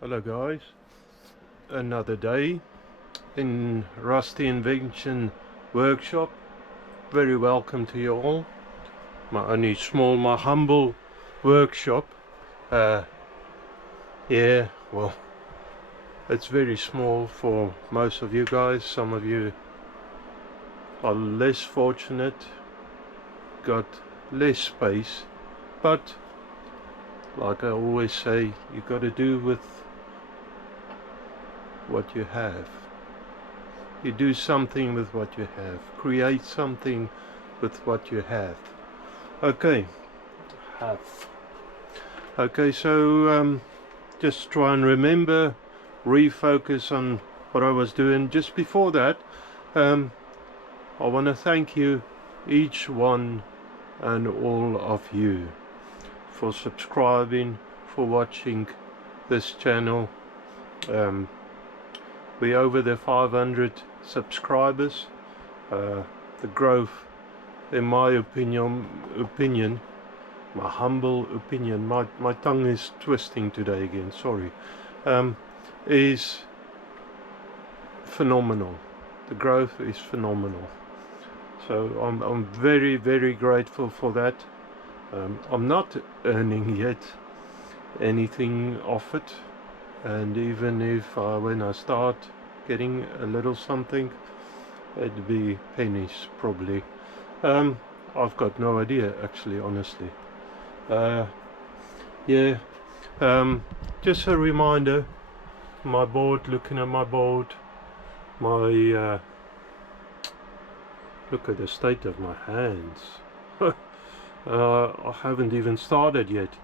Hello guys, another day in Rusty Invention workshop. Very welcome to you all. My humble workshop. Yeah, well, it's very small for most of you guys. Some of you are less fortunate, got less space, but like I always say, you got to do with what you have. You do something with what you have. Create something with what you have. Okay. Okay, so just try and remember, refocus on what I was doing. Just before that, I want to thank you, each one and all of you, for subscribing, for watching this channel. We're over the 500 subscribers. The growth, in my opinion, my humble opinion, my tongue is twisting today again, sorry, is phenomenal. The growth is phenomenal. So I'm very, very grateful for that. I'm not earning yet anything off it. And even if when I start getting a little something, it'd be pennies probably. I've got no idea actually, honestly. Yeah, just a reminder, my board, looking at my board, my look at the state of my hands. I haven't even started yet.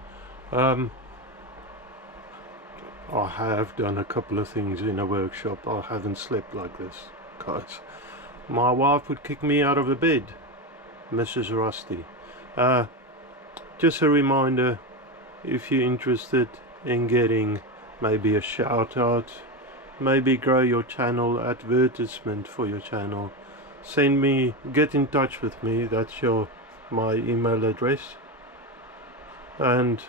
I have done a couple of things in a workshop. I haven't slept like this, guys. My wife would kick me out of the bed, Mrs. Rusty. Just a reminder, if you're interested in getting maybe a shout out, maybe grow your channel, advertisement for your channel, get in touch with me. That's my email address, and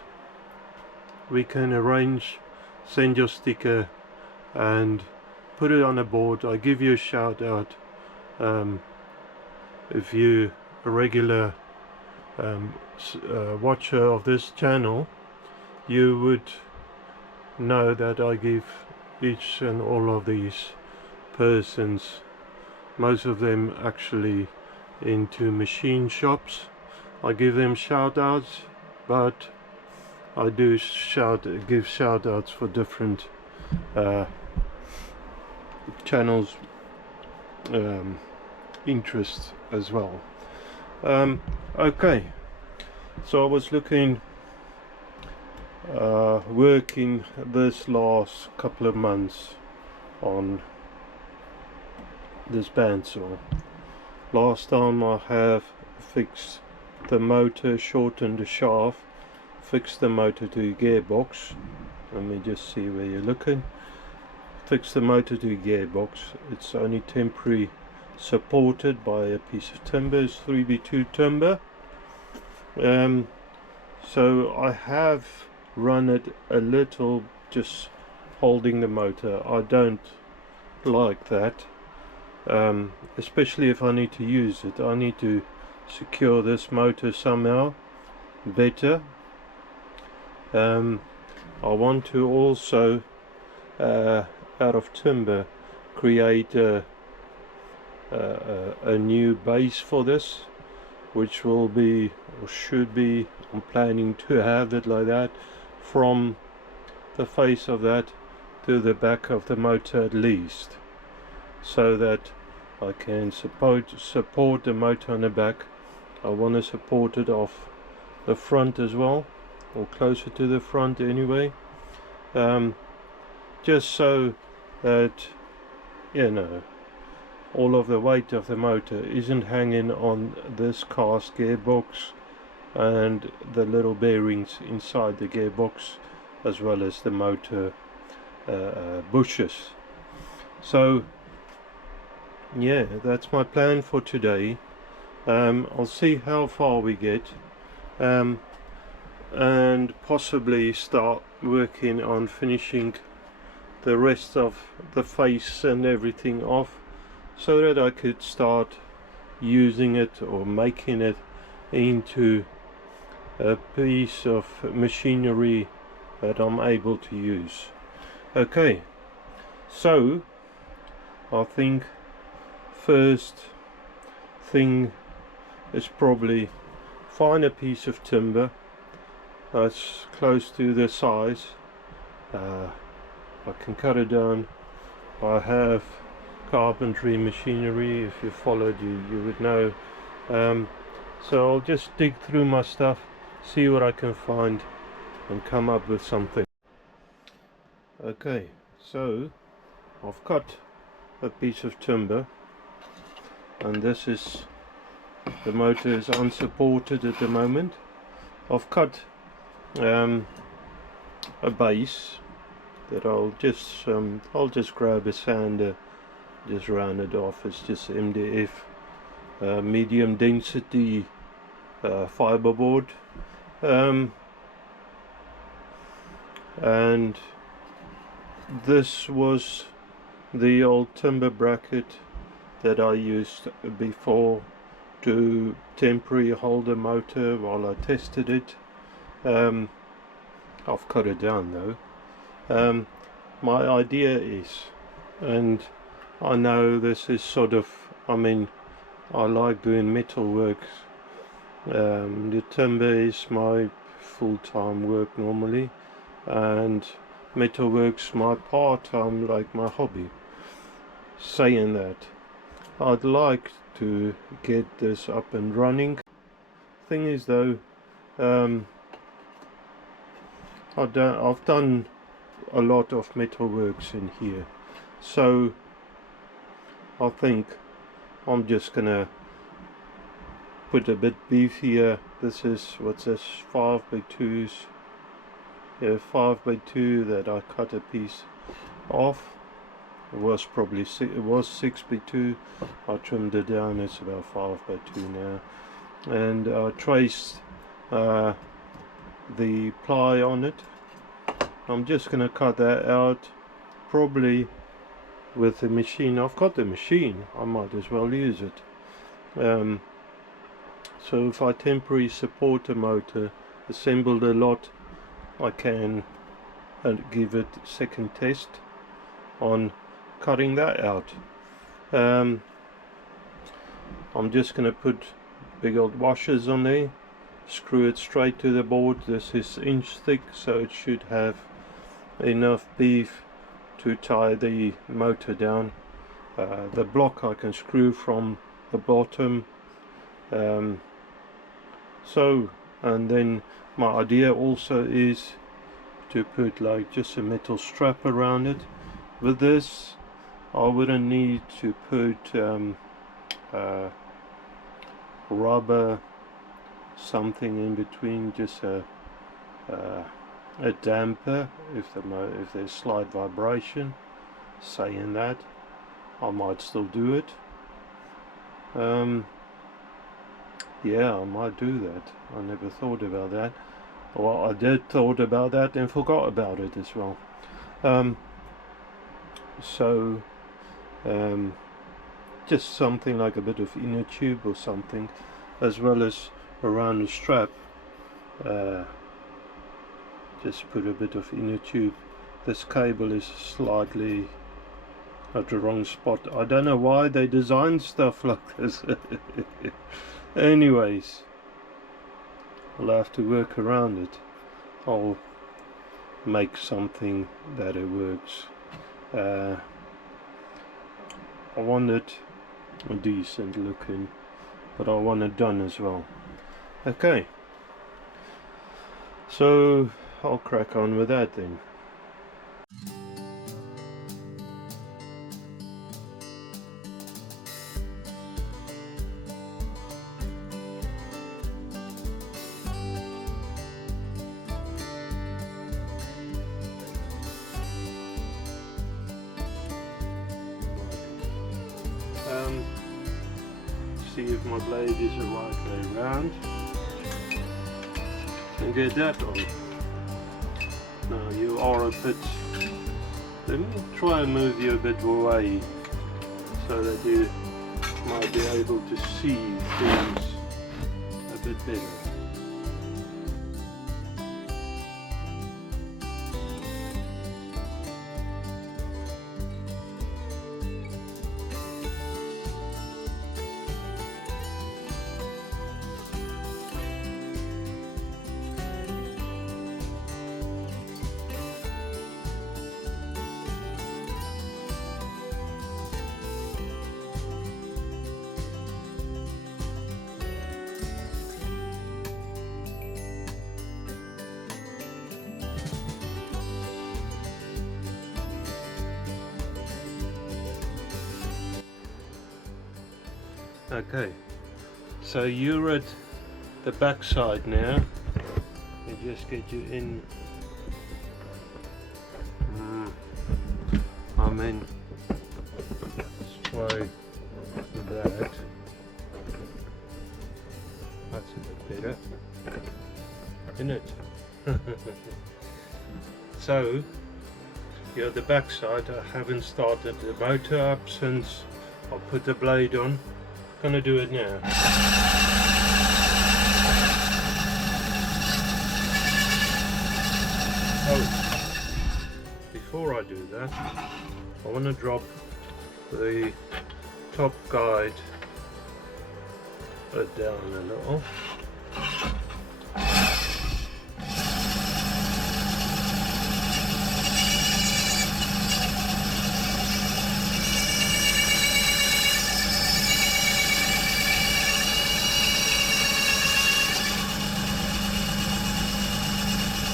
we can arrange. Send your sticker and put it on a board. I give you a shout out. If you're a regular watcher of this channel, you would know that I give each and all of these persons, most of them actually into machine shops, I give them shout outs, but I do give shout outs for different channels, interests as well. Okay, so I was looking, working this last couple of months on this bandsaw. Last time I have fixed the motor, shortened the shaft, fix the motor to a gearbox. Let me just see where you're looking. Fix the motor to a gearbox. It's only temporary supported by a piece of timber. It's 3B2 timber. So I have run it a little, just holding the motor. I don't like that, especially if I need to use it. I need to secure this motor somehow better. I want to also, out of timber, create a new base for this, which will be, or should be, I'm planning to have it like that, from the face of that to the back of the motor at least, so that I can support the motor on the back. I want to support it off the front as well, or closer to the front anyway, just so that, you know, all of the weight of the motor isn't hanging on this cast gearbox and the little bearings inside the gearbox, as well as the motor bushes. So yeah, that's my plan for today. I'll see how far we get, and possibly start working on finishing the rest of the face and everything off, so that I could start using it or making it into a piece of machinery that I'm able to use. Okay, so I think first thing is probably find a piece of timber that's close to the size. I can cut it down. I have carpentry machinery. If you followed, you would know. So I'll just dig through my stuff, see what I can find, and come up with something. Okay, so I've cut a piece of timber, and this is, the motor is unsupported at the moment. I've cut a base that I'll just grab a sander, just round it off. It's just MDF, medium density fiberboard, and this was the old timber bracket that I used before to temporarily hold the motor while I tested it. I've cut it down though. My idea is, and I know this is sort of, I mean, I like doing metal works. The timber is my full-time work normally, and metalwork's my part-time, like my hobby. Saying that, I'd like to get this up and running. Thing is though, I've done a lot of metalworks in here, so I think I'm just gonna put a bit beefier. This is, what's this, 5x2s, yeah, 5x2 that I cut a piece off. It was probably it was 6x2. I trimmed it down. It's about 5x2 now, and I traced the ply on it. I'm just gonna cut that out, probably with the machine. I've got the machine, I might as well use it. So if I temporarily support the motor, assembled a lot, I can give it a second test on cutting that out. I'm just going to put big old washers on there, screw it straight to the board. This is inch thick, so it should have enough beef to tie the motor down. The block I can screw from the bottom. And then my idea also is to put like just a metal strap around it. With this I wouldn't need to put rubber something in between, just a damper if there's slight vibration. Saying that, I might still do it. Yeah, I might do that. I never thought about that. Well, I did thought about that and forgot about it as well. Just something like a bit of inner tube or something, as well as around the strap. Just put a bit of inner tube. This cable is slightly at the wrong spot. I don't know why they design stuff like this. Anyways, I'll have to work around it. I'll make something that it works. I want it decent looking, but I want it done as well. Okay, so I'll crack on with that then. See if my blade is the right way around and get that on. Now you are a bit Let me try and move you a bit away so that you might be able to see things a bit better. Okay, so you're at the back side now. We just get you in. I mean, let's try that. That's a bit better, isn't it? So, you're at the back side. I haven't started the motor up since I put the blade on. Gonna do it now. Oh, before I do that, I want to drop the top guide down a little.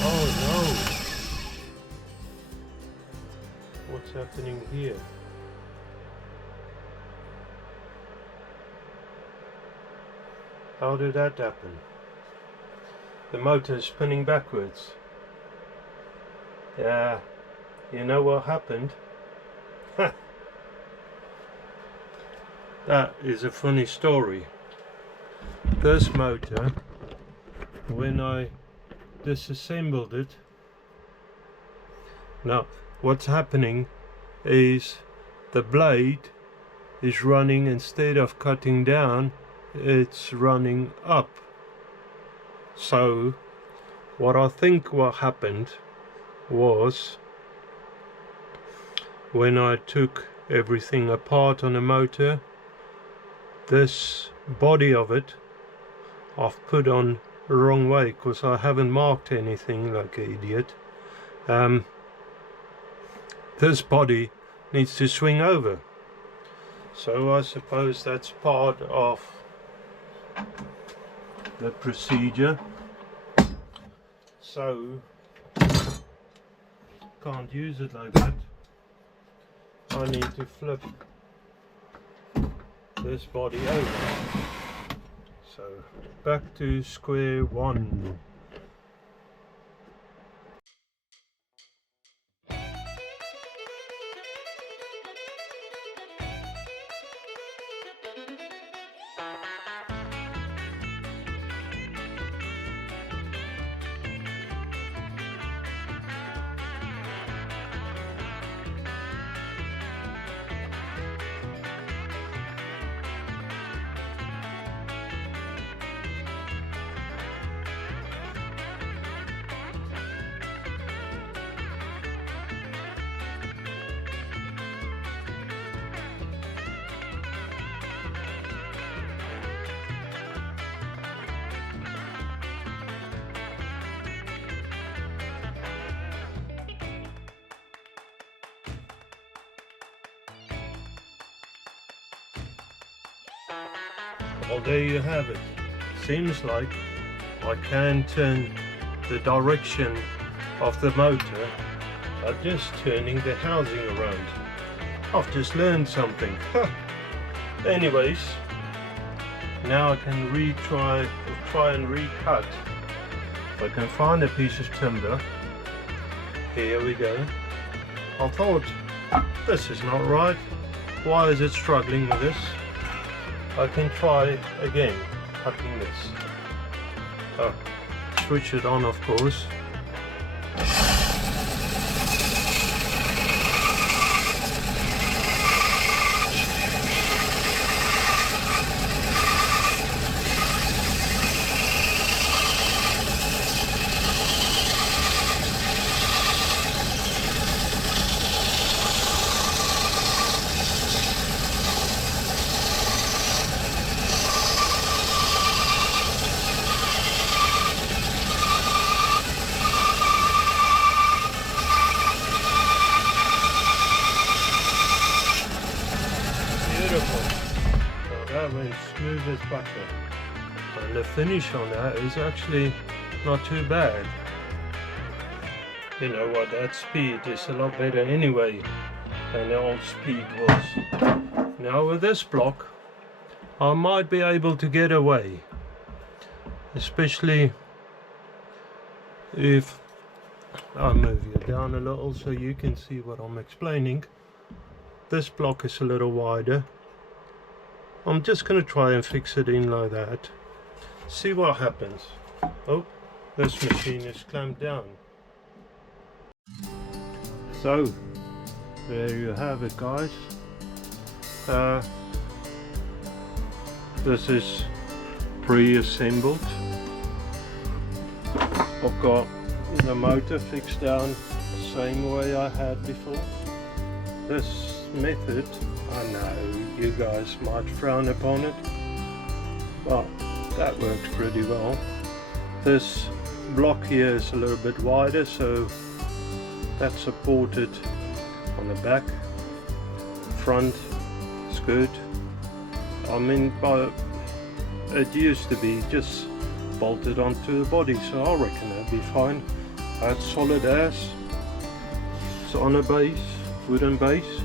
Oh no! What's happening here? How did that happen? The motor is spinning backwards. Yeah, you know what happened? That is a funny story. This motor, when I disassembled it, now what's happening is the blade is running, instead of cutting down, it's running up. So what I think what happened was, when I took everything apart on the motor, this body of it I've put on the wrong way because I haven't marked anything like an idiot. This body needs to swing over, so I suppose that's part of the procedure. So can't use it like that. I need to flip this body over. So back to square one. Well, there you have it. Seems like I can turn the direction of the motor by just turning the housing around. I've just learned something. Anyways, now I can try and recut. If I can find a piece of timber. Here we go. I thought, this is not right. Why is it struggling with this? I can try again cutting this. Switch it on, of course. and smooth as butter. And the finish on that is actually not too bad. You know what, that speed is a lot better anyway than the old speed was. Now with this block I might be able to get away, especially if I move you down a little so you can see what I'm explaining. This block is a little wider. I'm just going to try and fix it in like that. See what happens. Oh, this machine is clamped down. So, there you have it, guys. This is pre-assembled. I've got the motor fixed down the same way I had before. This method, I know you guys might frown upon it, but that works pretty well. This block here is a little bit wider, so that's supported on the back, front, it's good. I mean, it used to be just bolted onto the body, so I reckon that'd be fine. That's solid as. It's on a base, wooden base,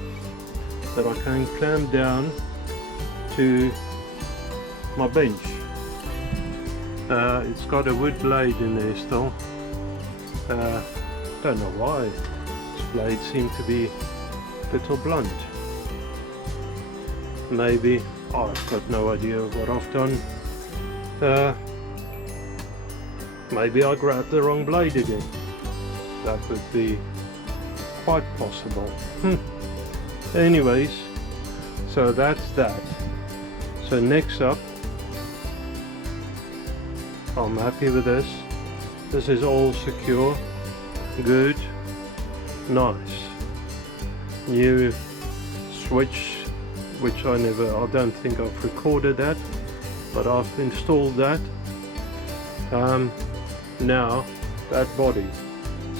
that I can clamp down to my bench. It's got a wood blade in there still. Don't know why. This blade seemed to be a little blunt. Maybe, I've got no idea what I've done. Maybe I grabbed the wrong blade again. That would be quite possible. Anyways, so that's that. So next up, I'm happy with this. This is all secure, good, nice. New switch, which I don't think I've recorded that, but I've installed that. Now that body.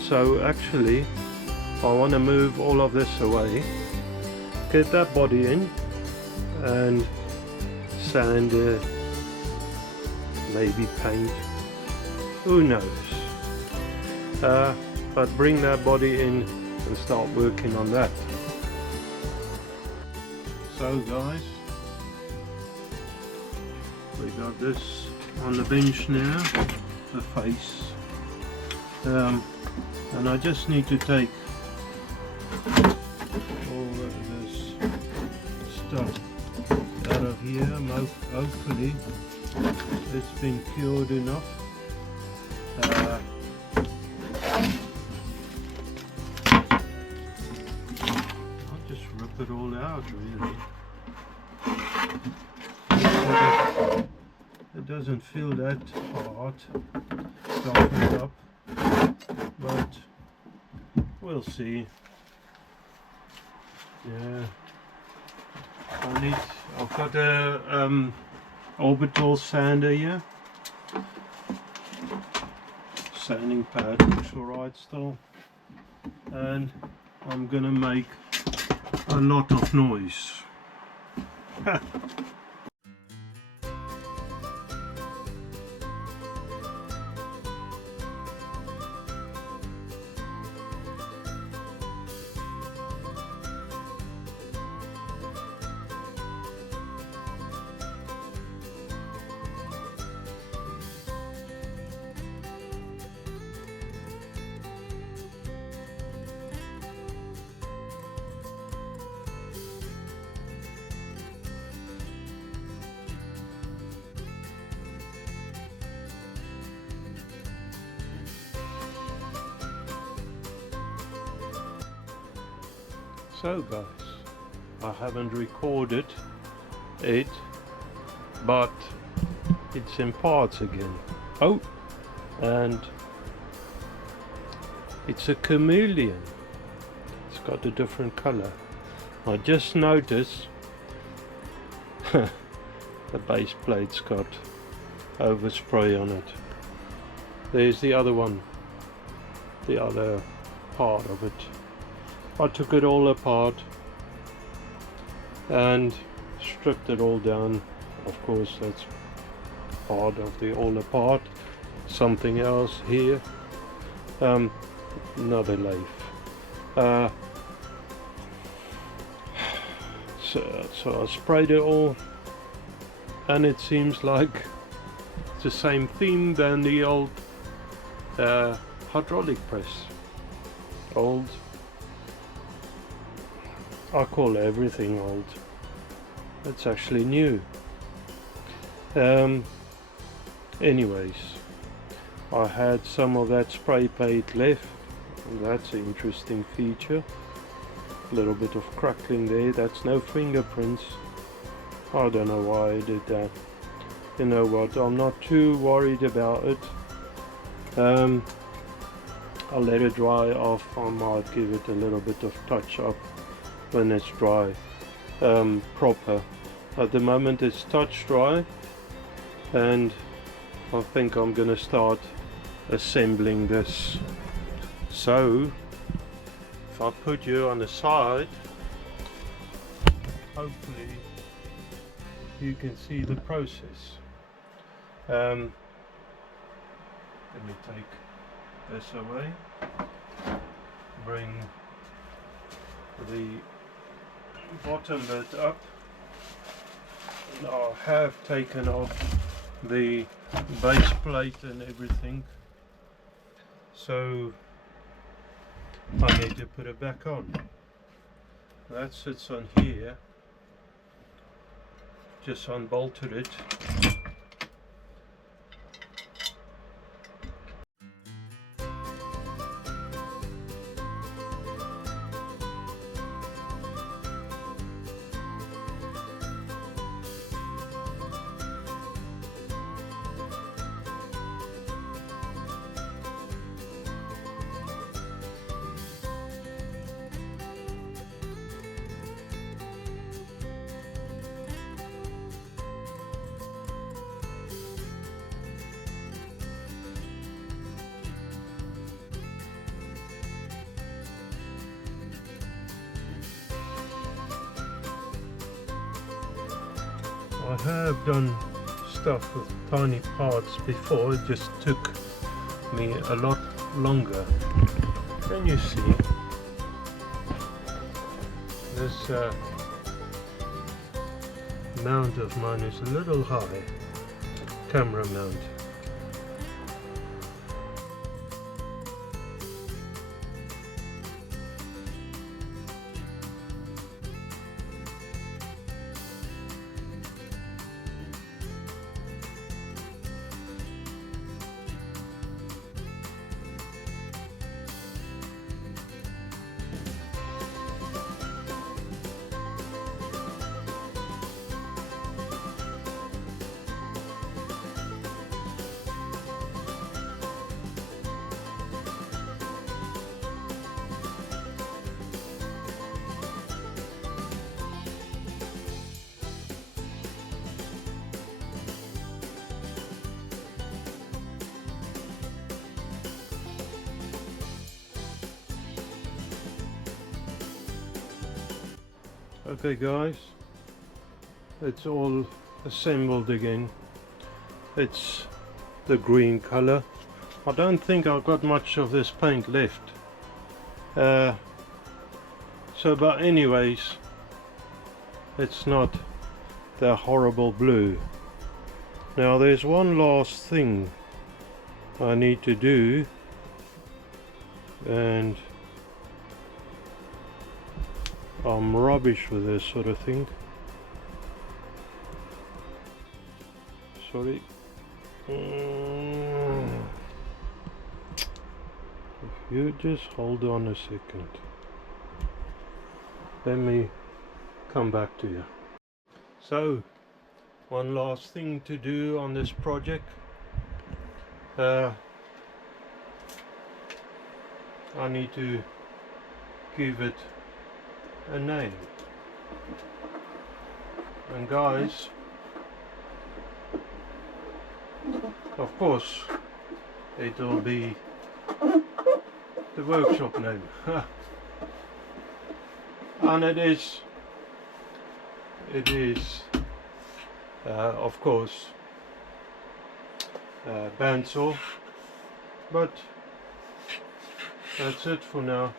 So actually I want to move all of this away, get that body in and sand it, maybe paint, who knows, but bring that body in and start working on that. So guys, we got this on the bench now, the face, and I just need to take all of this stuff out of here. Hopefully it's been cured enough. I'll just rip it all out really. It doesn't feel that hard, softened up, but we'll see. Yeah, I've got a orbital sander here. Sanding pad looks alright still, and I'm gonna make a lot of noise. So guys, I haven't recorded it, but it's in parts again. Oh, and it's a chameleon. It's got a different color. I just noticed the base plate's got overspray on it. There's the other one, the other part of it. I took it all apart and stripped it all down Of course, that's part of the all apart. Something else here, another lathe. So I sprayed it all, and it seems like it's the same theme than the old hydraulic press. Old, I call everything old. It's actually new. Anyways, I had some of that spray paint left. That's an interesting feature. A little bit of crackling there. That's no fingerprints. I don't know why I did that. You know what, I'm not too worried about it. I'll let it dry off. I might give it a little bit of touch up when it's dry, proper. At the moment it's touch dry, and I think I'm gonna start assembling this. So if I put you on the side, hopefully you can see the process. Let me take this away, bring the bottom bit up. I have taken off the base plate and everything, so I need to put it back on. That sits on here, just unbolted it. I have done stuff with tiny parts before, it just took me a lot longer. Can you see? This mount of mine is a little high, camera mount. Okay guys, it's all assembled again. It's the green color. I don't think I've got much of this paint left. But anyways, it's not the horrible blue. Now there's one last thing I need to do, and I'm rubbish with this sort of thing. Sorry. If you just hold on a second, let me come back to you. So, one last thing to do on this project. I need to give it a name. And guys, of course, it'll be the workshop name. And it is Of course, bandsaw, but that's it for now.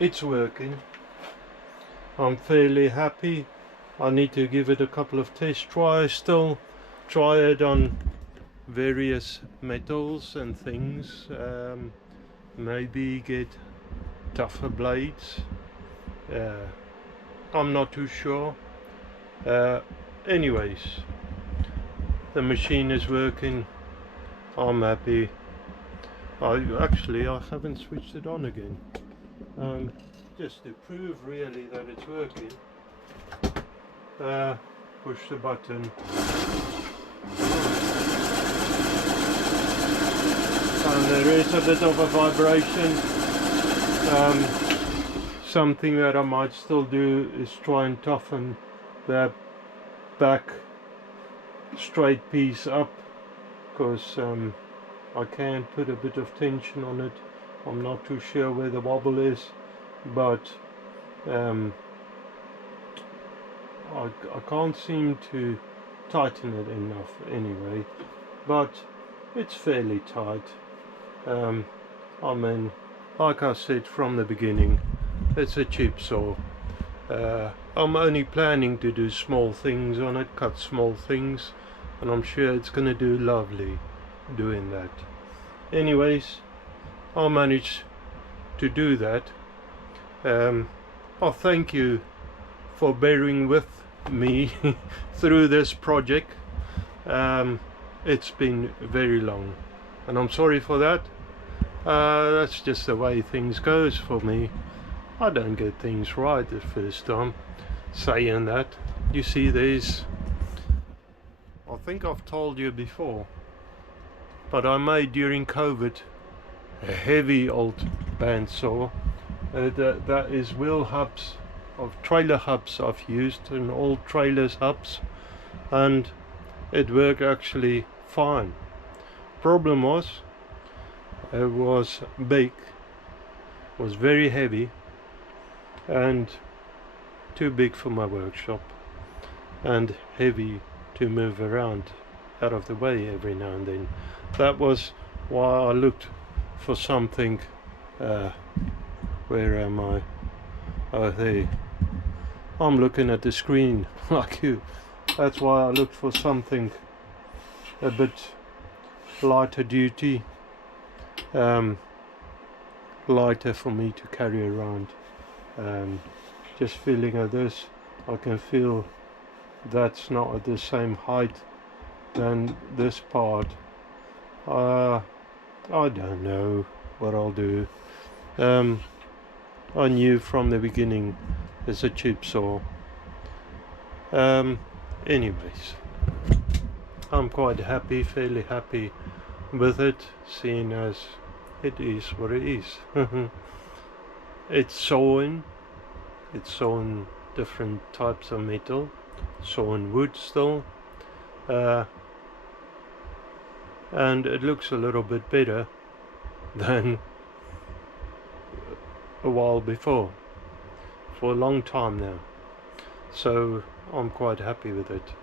It's working. I'm fairly happy. I need to give it a couple of test tries still, try it on various metals and things, maybe get tougher blades. I'm not too sure. Anyways, the machine is working. I'm happy. I haven't switched it on again, just to prove really that it's working. Push the button, and there is a bit of a vibration. Something that I might still do is try and toughen that back straight piece up, because I can put a bit of tension on it. I'm not too sure where the wobble is, but I can't seem to tighten it enough anyway, but it's fairly tight. I mean, like I said from the beginning, it's a cheap saw. I'm only planning to do small things on it, cut small things, and I'm sure it's gonna do lovely doing that. Anyways, I'll manage to do that. I'll thank you for bearing with me through this project. It's been very long, and I'm sorry for that. That's just the way things goes for me. I don't get things right the first time. Saying that, you see, I think I've told you before, but I made during COVID a heavy old bandsaw. That is wheel hubs of trailer hubs I've used, and old trailers hubs, and it worked actually fine. Problem was, it was big, was very heavy, and too big for my workshop, and heavy to move around out of the way every now and then. That was why I looked for something. Where am I? Oh, there. I'm looking at the screen like you. That's why I looked for something a bit lighter duty, lighter for me to carry around. Just feeling at this, I can feel that's not at the same height than this part. I don't know what I'll do. I knew from the beginning it's a cheap saw. Anyways, I'm quite happy, fairly happy with it, seeing as it is what it is. It's sawing different types of metal, sawing wood still, and it looks a little bit better than a while before, for a long time now, so I'm quite happy with it.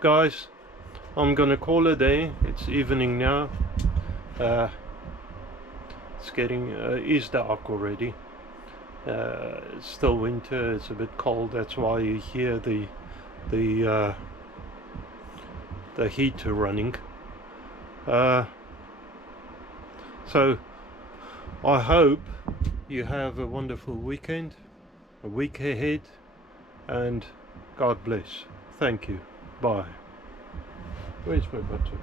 Guys, I'm gonna call it a day. It's evening now. It's getting is dark already. It's still winter, it's a bit cold, that's why you hear the heater running. So I hope you have a wonderful weekend, a week ahead, and God bless. Thank you. Bye. Where's my button?